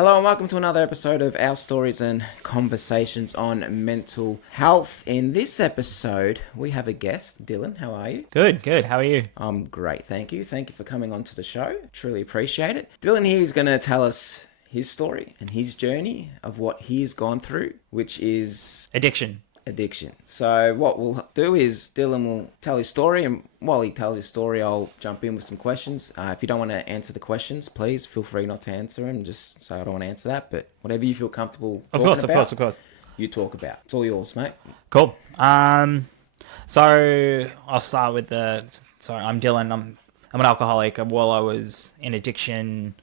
Hello and welcome to another episode of our stories and conversations on mental health. In this episode, we have a guest. Dylan, how are you? Good. How are you? I'm great, thank you. Thank you for coming on to the show. Truly appreciate it. Dylan here is going to tell us his story and his journey of what he's gone through, which is Addiction. So what we'll do is Dylan will tell his story, and while he tells his story, I'll jump in with some questions. If you don't want to answer the questions, please feel free not to answer them. Just say I don't want to answer that, but whatever you feel comfortable Of talking about, course. you talk about. It's all yours, mate. Cool. So I'll start with I'm Dylan. I'm an alcoholic. While I was in addiction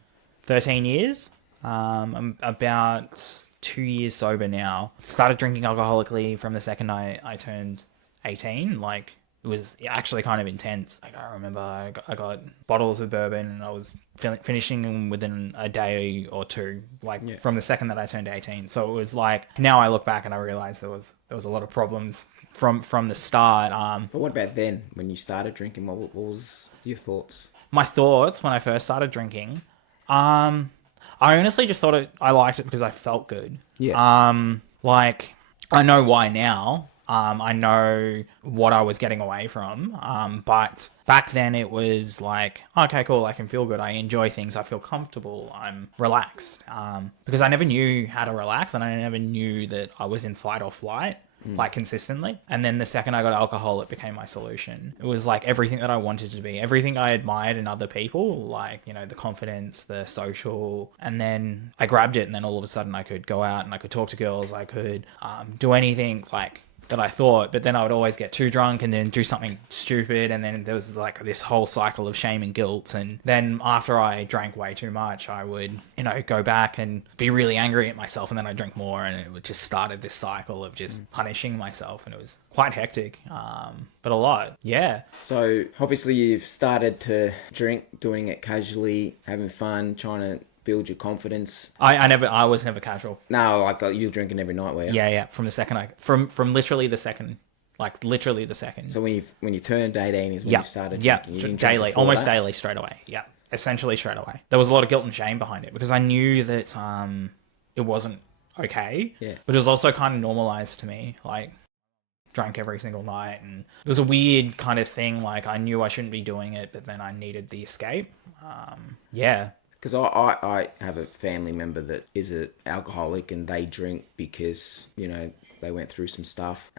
13 years. I'm about 2 years sober now. Started drinking alcoholically from the second I turned 18. Like, it was actually kind of intense. Like, I remember I got bottles of bourbon and I was finishing them within a day or two, from the second that I turned 18. So it was like, now I look back and I realize there was a lot of problems from the start. But what about then, when you started drinking? What was your thoughts? My thoughts when I first started drinking, I honestly just thought I liked it because I felt good. Yeah. I know why now. I know what I was getting away from. But back then it was like, okay, cool, I can feel good. I enjoy things. I feel comfortable. I'm relaxed. Because I never knew how to relax, and I never knew that I was in fight or flight. Like, consistently. And then the second I got alcohol, it became my solution. It was like everything that I wanted to be, everything I admired in other people, like, you know, the confidence, the social. And then I grabbed it, and then all of a sudden I could go out and I could talk to girls. I could do anything like that I thought, but then I would always get too drunk and then do something stupid, and then there was like this whole cycle of shame and guilt. And then after I drank way too much, I would, go back and be really angry at myself, and then I'd drink more, and it would just started this cycle of just punishing myself, and it was quite hectic, but a lot. Yeah. So obviously you've started to drink, doing it casually, having fun, trying to build your confidence. I was never casual. No, like you were drinking every night, were you? Yeah. From the second from literally the second. So when you turned 18 is when you started drinking. You didn't drink daily, before almost that? daily, straight away. Yeah, essentially straight away. There was a lot of guilt and shame behind it because I knew that it wasn't okay. Yeah. But it was also kind of normalized to me, like drank every single night, and it was a weird kind of thing. Like, I knew I shouldn't be doing it, but then I needed the escape. Yeah. Because I have a family member that is an alcoholic, and they drink because, they went through some stuff,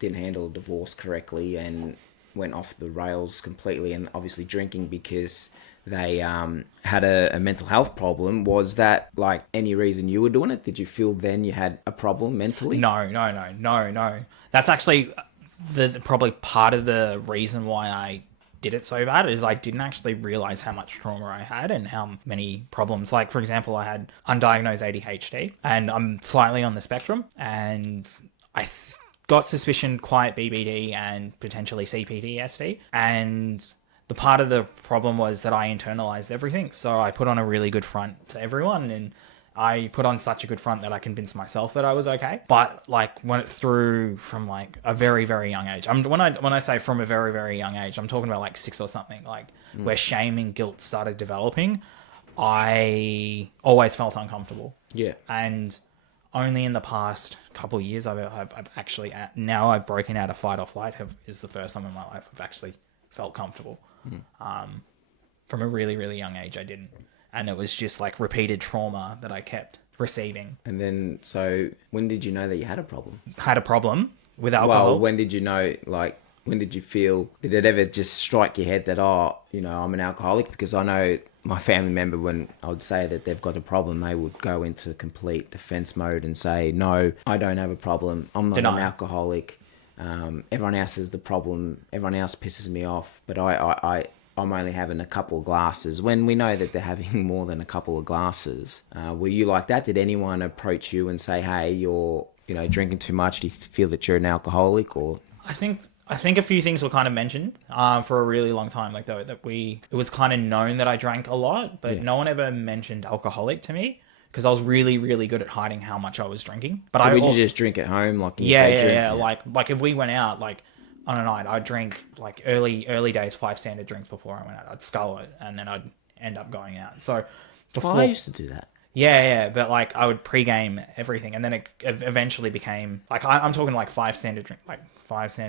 didn't handle a divorce correctly, and went off the rails completely. And obviously drinking because they had a mental health problem. Was that like any reason you were doing it? Did you feel then you had a problem mentally? No. That's actually probably part of the reason why I did it so bad, is I didn't actually realize how much trauma I had and how many problems. Like, for example, I had undiagnosed ADHD, and I'm slightly on the spectrum, and I got suspicion quite BBD and potentially CPTSD. And the part of the problem was that I internalized everything. So I put on a really good front to everyone, and I put on such a good front that I convinced myself that I was okay. But like, went through from like a very, very young age. When I say from a very, very young age, I'm talking about like 6 or something, like where shame and guilt started developing. I always felt uncomfortable. Yeah. And only in the past couple of years, I've actually, now I've broken out of fight or flight, is the first time in my life I've actually felt comfortable. From a really, really young age, I didn't. And it was just like repeated trauma that I kept receiving. And then, so when did you know that you had a problem? Had a problem with alcohol. Well, when did you know, like, when did you feel, did it ever just strike your head that, I'm an alcoholic? Because I know my family member, when I would say that they've got a problem, they would go into complete defense mode and say, no, I don't have a problem. I'm not an alcoholic. Everyone else has the problem. Everyone else pisses me off. But I'm only having a couple of glasses, when we know that they're having more than a couple of glasses. Were you like that? Did anyone approach you and say, hey, you're, drinking too much? Do you feel that you're an alcoholic? Or I think a few things were kind of mentioned for a really long time. Like, it was kind of known that I drank a lot, but no one ever mentioned alcoholic to me, because I was really, really good at hiding how much I was drinking. But so would you just drink at home? Like, yeah. Like if we went out, like, on a night, I'd drink, like, early days, 5 standard drinks before I went out. I'd scull it, and then I'd end up going out. So before, I used to do that. Yeah, but like I would pre-game everything, and then it eventually became like I'm talking like five standard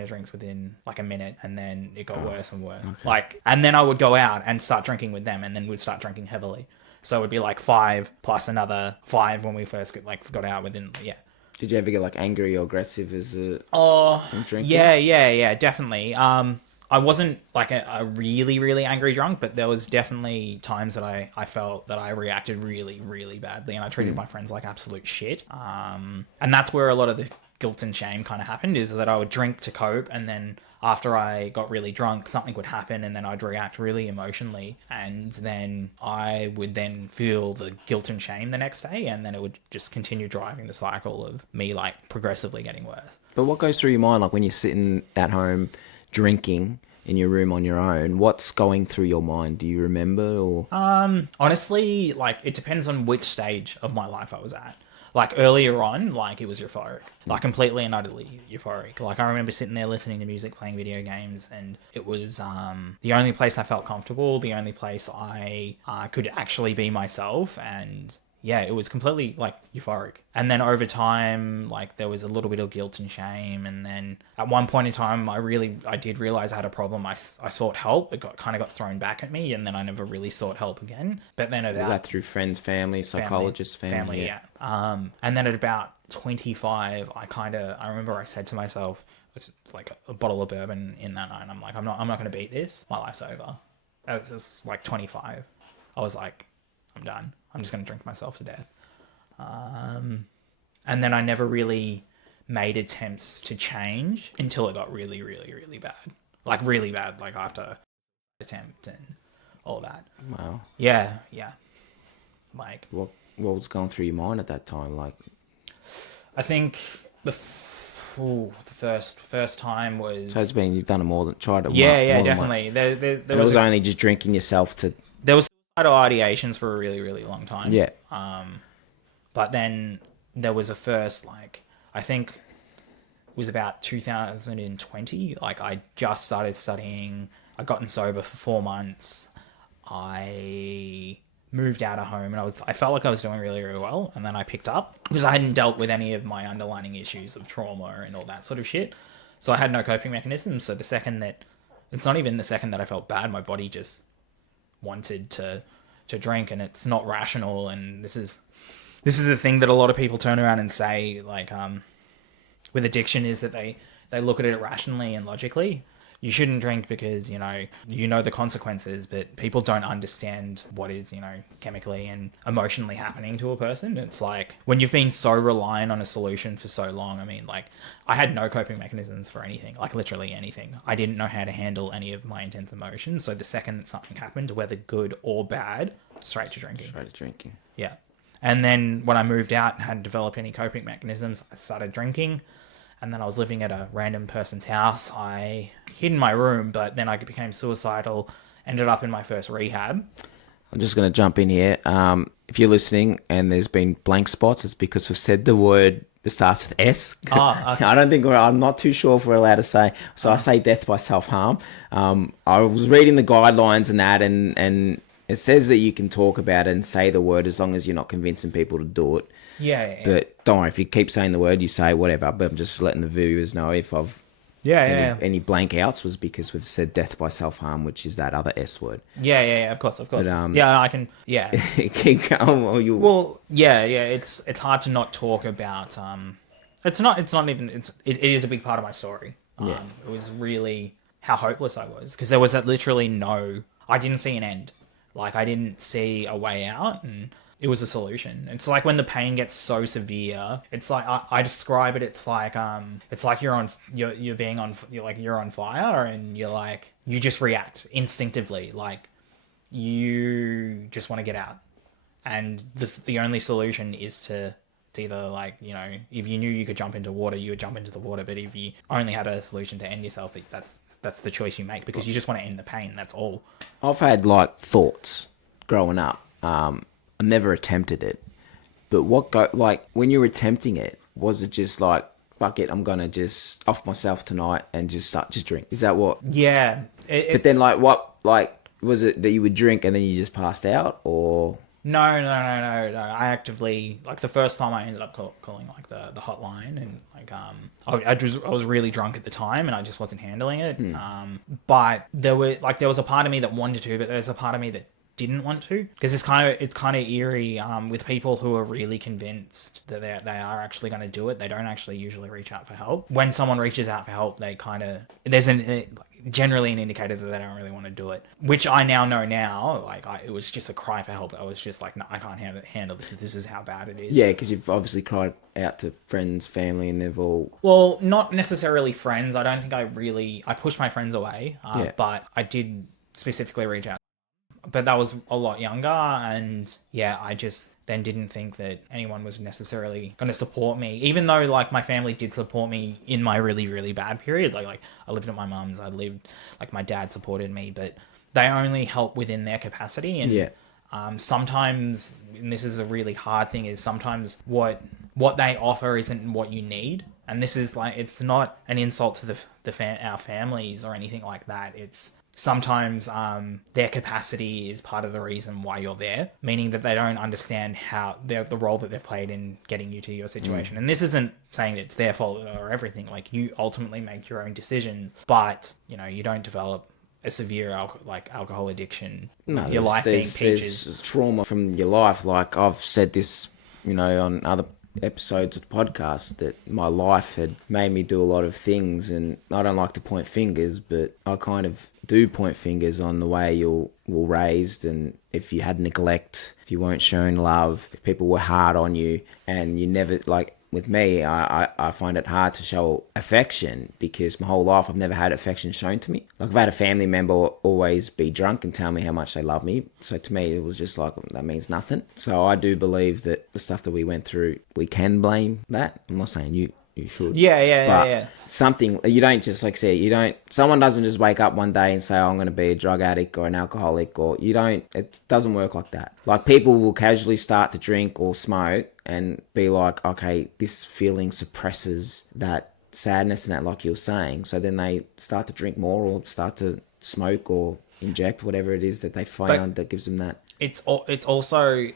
drinks within like a minute, and then it got worse and worse. Okay. Like, and then I would go out and start drinking with them, and then we'd start drinking heavily. So it would be like five plus another five when we first got out within Did you ever get like angry or aggressive as a Oh, drinking? yeah, definitely. I wasn't like a really, really angry drunk, but there was definitely times that I felt that I reacted really, really badly, and I treated my friends like absolute shit. And that's where a lot of the guilt and shame kind of happened, is that I would drink to cope, and then after I got really drunk, something would happen, and then I'd react really emotionally, and then I would then feel the guilt and shame the next day, and then it would just continue driving the cycle of me like progressively getting worse. But what goes through your mind, like when you're sitting at home drinking in your room on your own? What's going through your mind? Do you remember? Or Honestly, like it depends on which stage of my life I was at. Like earlier on, like it was euphoric, like completely and utterly euphoric. Like I remember sitting there listening to music, playing video games, and it was the only place I felt comfortable, the only place I could actually be myself, and yeah, it was completely like euphoric. And then over time, like there was a little bit of guilt and shame. And then at one point in time, I did realize I had a problem. I sought help. It got thrown back at me, and then I never really sought help again. But then was that through friends, family, psychologists, family? yeah. And then at about 25, I remember I said to myself, it's like a bottle of bourbon in that night, and I'm like, I'm not going to beat this. My life's over. I was just like 25. I was like, I'm done. I'm just going to drink myself to death. And then I never really made attempts to change until it got really, really, really bad. Like really bad, like after attempt and all that. Wow. Yeah. Like What was going through your mind at that time? Like, I think the first time was. so it's been you've done it more than tried it. Yeah, more than definitely. once. There It was only just drinking yourself to. there was suicidal ideations for a really, really long time. Yeah. But then there was a first, like, I think it was about 2020. Like, I just started studying. I'd gotten sober for 4 months. I moved out of home, and I felt like I was doing really, really well. And then I picked up because I hadn't dealt with any of my underlying issues of trauma and all that sort of shit. So I had no coping mechanisms. So it's not even the second that I felt bad, my body just wanted to drink, and it's not rational. And this is the thing that a lot of people turn around and say, like, with addiction, is that they look at it rationally and logically. You shouldn't drink because you know the consequences, but people don't understand what is chemically and emotionally happening to a person. It's like when you've been so reliant on a solution for so long. I mean, like, I had no coping mechanisms for anything, like literally anything. I didn't know how to handle any of my intense emotions. So the second that something happened, whether good or bad, straight to drinking. Yeah. And then when I moved out and hadn't developed any coping mechanisms, I started drinking. And then I was living at a random person's house. I hid in my room, but then I became suicidal, ended up in my first rehab. I'm just going to jump in here. If you're listening and there's been blank spots, it's because we've said the word that starts with S. Oh, okay. I'm not too sure if we're allowed to say. So I say death by self-harm. I was reading the guidelines and that, and it says that you can talk about it and say the word as long as you're not convincing people to do it. Yeah. But don't worry, if you keep saying the word, you say whatever. But I'm just letting the viewers know if I've any blank outs was because we've said death by self-harm, which is that other S word. Yeah, of course. But, yeah, I can, yeah. Keep going. Well, yeah, it's hard to not talk about, it is a big part of my story. Yeah. It was really how hopeless I was, because there was literally I didn't see an end. Like, I didn't see a way out, and it was a solution. It's like when the pain gets so severe, it's like I describe it. It's like you're on fire, and you just react instinctively, like you just want to get out, and the only solution is to either, like, if you knew you could jump into water, you would jump into the water. But if you only had a solution to end yourself, that's the choice you make, because you just want to end the pain. That's all. I've had like thoughts growing up. I never attempted it, but when you were attempting it, was it just like, fuck it, I'm gonna just off myself tonight and just drink? Is that what? Yeah. But then, like, what, like, was it that you would drink and then you just passed out, or? No. I actively, like, the first time I ended up calling like the hotline, and like I was really drunk at the time and I just wasn't handling it. But there was a part of me that wanted to, but there's a part of me that didn't want to, because it's kind of eerie with people who are really convinced that they are actually going to do it. They don't actually usually reach out for help. When someone reaches out for help, they kind of generally an indicator that they don't really want to do it, which I now know now. Like, it was just a cry for help. I was just like, no, I can't handle this. This is how bad it is. Yeah, because you've obviously cried out to friends, family, and they've all... Well, not necessarily friends. I don't think I pushed my friends away, Yeah. but I did specifically reach out. But that was a lot younger, and yeah, I just then didn't think that anyone was necessarily going to support me, even though like my family did support me in my really, really bad period. Like I lived at my mum's, like my dad supported me, but they only help within their capacity. And Yeah. Sometimes, and this is a really hard thing, is sometimes what they offer isn't what you need. And this is like, it's not an insult to our families or anything like that. It's sometimes their capacity is part of the reason why you're there, meaning that they don't understand how the role that they've played in getting you to your situation. And this isn't saying that it's their fault or everything. Like, you ultimately make your own decisions, but you don't develop a severe alcohol addiction. No, Your life being peaches. There's trauma from your life. Like, I've said this, on other episodes of the podcast, that my life had made me do a lot of things, and I don't like to point fingers, but I kind of do point fingers on the way you were raised, and if you had neglect, if you weren't shown love, if people were hard on you, and you never, like with me, I find it hard to show affection, because my whole life I've never had affection shown to me. Like, I've had a family member always be drunk and tell me how much they love me. So to me, it was just like, that means nothing. So I do believe that the stuff that we went through, we can blame that. I'm not saying you should. Yeah. Something, you don't just, like say, someone doesn't just wake up one day and say, oh, I'm going to be a drug addict or an alcoholic, or it doesn't work like that. Like, people will casually start to drink or smoke and be like, okay, this feeling suppresses that sadness and that, like you're saying. So then they start to drink more or start to smoke or inject whatever it is that they find that gives them that. It's also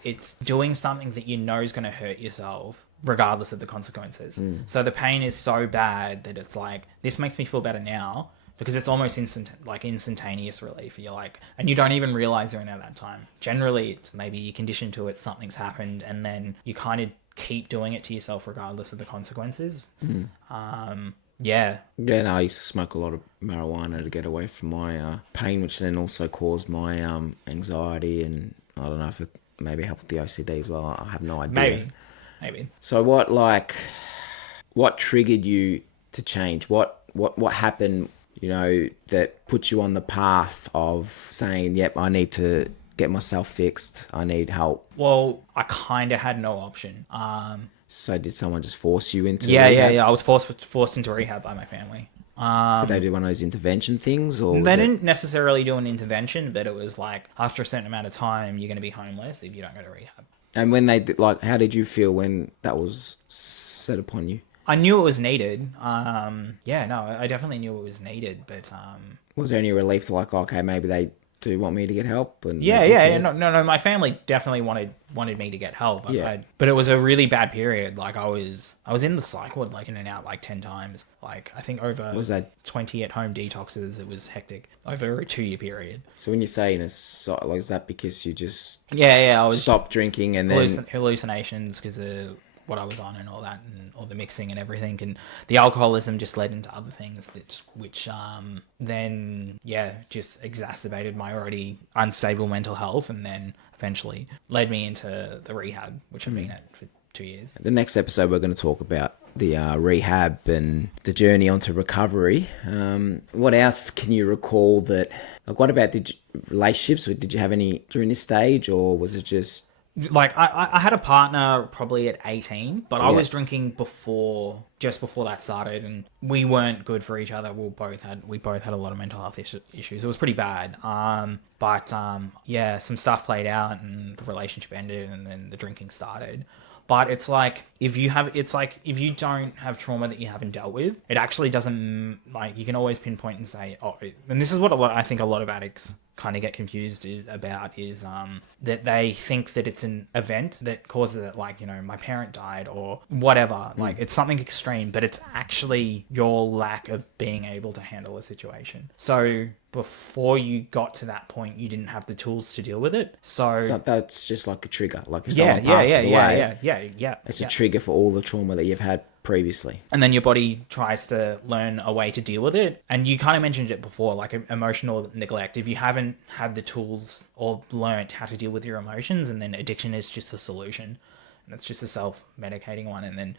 doing something that is going to hurt yourself regardless of the consequences. So the pain is so bad that it's like, this makes me feel better now, because it's almost instantaneous relief. You're like, and you don't even realize you're in at that time. Generally, it's maybe you're conditioned to it, something's happened, and then you kind of keep doing it to yourself regardless of the consequences. Yeah, no, I used to smoke a lot of marijuana to get away from my pain, which then also caused my anxiety, and I don't know if it maybe helped with the OCD as well. I have no idea. Maybe. So what triggered you to change? What happened, that put you on the path of saying, yep, I need to get myself fixed. I need help. Well, I kind of had no option. So did someone just force you into rehab? Yeah. I was forced into rehab by my family. Did they do one of those intervention things? Or they didn't necessarily do an intervention, but it was like, after a certain amount of time, you're going to be homeless if you don't go to rehab. And when they did, how did you feel when that was set upon you? I knew it was needed. I definitely knew it was needed, but was there any relief to, like, okay, maybe they do want me to get help? And no. My family definitely wanted me to get help. But it was a really bad period. Like, I was in the psych ward, like, in and out like 10 times. Like, I think over 20 at home detoxes. It was hectic over a 2-year period. So when you say is that because you just I was stopped drinking and then hallucinations because of what I was on and all that, and all the mixing and everything, and the alcoholism just led into other things which then just exacerbated my already unstable mental health, and then eventually led me into the rehab, which I've been at for 2 years. The next episode we're going to talk about the rehab and the journey onto recovery. What else can you recall that, like, what about relationships? Did you have any during this stage, or was it just... Like, I had a partner probably at 18, but I was drinking just before that started, and we weren't good for each other. We both had a lot of mental health issues. It was pretty bad. But some stuff played out, and the relationship ended, and then the drinking started. But it's like, if you don't have trauma that you haven't dealt with, it actually doesn't, like, you can always pinpoint and say, and this is what I think a lot of addicts kind of get confused about is that they think that it's an event that causes it, like, you know, my parent died or whatever, like it's something extreme, but it's actually your lack of being able to handle a situation. So before you got to that point, you didn't have the tools to deal with it. So That's just like a trigger. Like if yeah, someone yeah, passes away, yeah. it's a trigger for all the trauma that you've had previously. And then your body tries to learn a way to deal with it. And you kind of mentioned it before, like emotional neglect. If you haven't had the tools or learnt how to deal with your emotions, and then addiction is just a solution, and it's just a self-medicating one. And then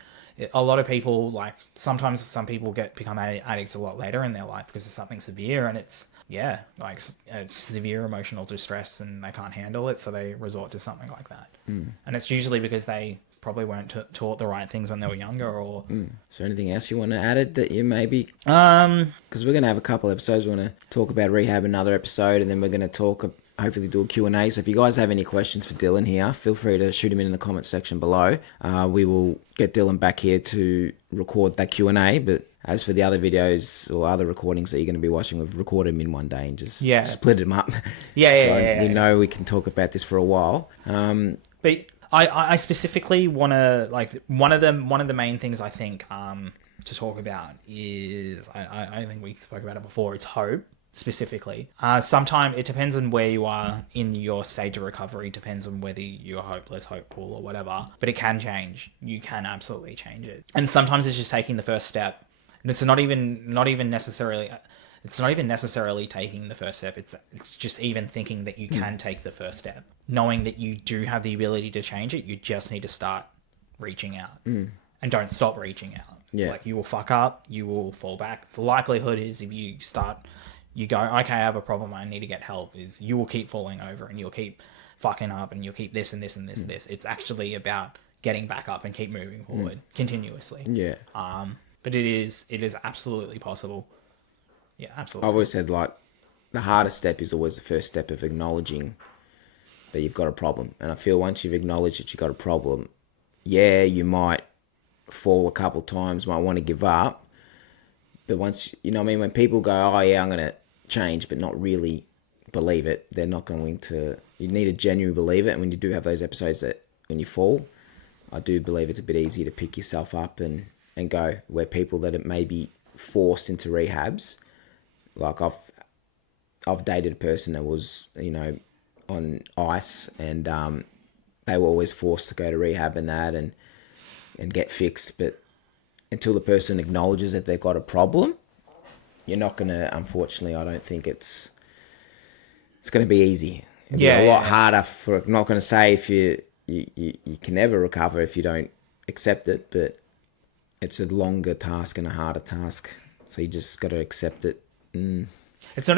a lot of people, like sometimes some people become addicts a lot later in their life because of something severe, and it's like severe emotional distress, and they can't handle it, so they resort to something like that. And it's usually because they probably weren't taught the right things when they were younger, or Is there anything else you want to add that you maybe because we're going to have a couple episodes. We want to talk about rehab another episode, and then we're going to talk, hopefully do a Q&A. So if you guys have any questions for Dylan here, feel free to shoot them in the comment section below. We will get Dylan back here to record that Q&A, but as for the other videos or other recordings that you're going to be watching, we've recorded them in one day and just split them up. We know we can talk about this for a while. But I specifically want to, like, one of the main things I think to talk about is, I think we spoke about it before, it's hope. Specifically, sometimes it depends on where you are in your stage of recovery, depends on whether you're hopeless, hopeful, or whatever, but it can change. You can absolutely change it, and sometimes it's just taking the first step, and it's not even necessarily taking the first step. It's just even thinking that you can take the first step, knowing that you do have the ability to change it. You just need to start reaching out, and don't stop reaching out. It's like, you will fuck up, you will fall back. The likelihood is, if you go, okay, I have a problem, I need to get help, is you will keep falling over, and you'll keep fucking up, and you'll keep this and this and this and this. It's actually about getting back up and keep moving forward continuously. Yeah. But it is absolutely possible. Yeah, absolutely. I've always said, like, the hardest step is always the first step of acknowledging that you've got a problem. And I feel once you've acknowledged that you've got a problem, you might fall a couple times, might want to give up. But once, you know what I mean, when people go, oh yeah, I'm going to change, but not really believe it, they're not going to, you need to genuinely believe it. And when you do have those episodes that when you fall, I do believe it's a bit easier to pick yourself up and go, where people that it may be forced into rehabs, like I've dated a person that was, you know, on ice, and they were always forced to go to rehab and that and get fixed, but until the person acknowledges that they've got a problem, you're not going to, unfortunately, I don't think it's going to be easy. It'll be a lot harder for, I'm not going to say if you can never recover if you don't accept it, but it's a longer task and a harder task. So you just got to accept it. It's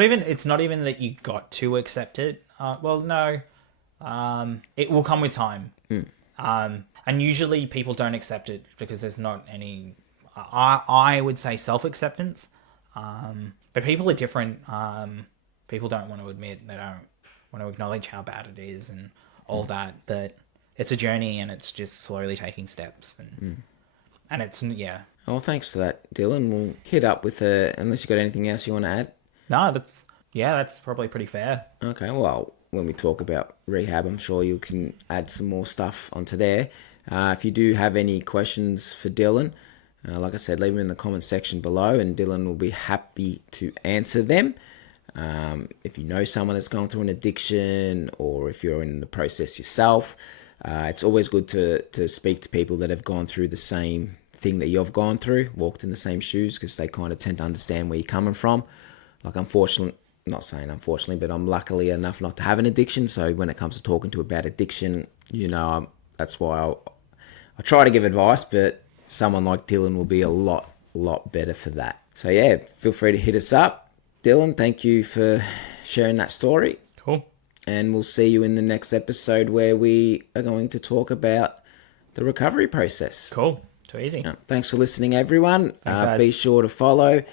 not even that you got to accept it. Well, no. It will come with time. And usually people don't accept it because there's not any, I would say, self-acceptance. But people are different. People don't want to admit, they don't want to acknowledge how bad it is and all that. But it's a journey, and it's just slowly taking steps. And it's, Well, thanks for that, Dylan. We'll hit up with unless you got anything else you want to add. No, that's probably pretty fair. Okay, well, when we talk about rehab, I'm sure you can add some more stuff onto there. If you do have any questions for Dylan, like I said, leave them in the comment section below, and Dylan will be happy to answer them. If you know someone that's going through an addiction, or if you're in the process yourself, it's always good to speak to people that have gone through the same thing that you've gone through, walked in the same shoes, because they kind of tend to understand where you're coming from. Like, not saying unfortunately, but I'm luckily enough not to have an addiction. So when it comes to talking to about addiction, you know, that's why I try to give advice, but someone like Dylan will be a lot better for that. So yeah, feel free to hit us up. Dylan, thank you for sharing that story. Cool. And we'll see you in the next episode, where we are going to talk about the recovery process. Cool. Too easy. Thanks for listening, everyone. Be sure to follow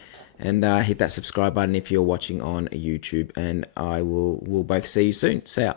and hit that subscribe button if you're watching on YouTube, and we'll both see you soon. See ya.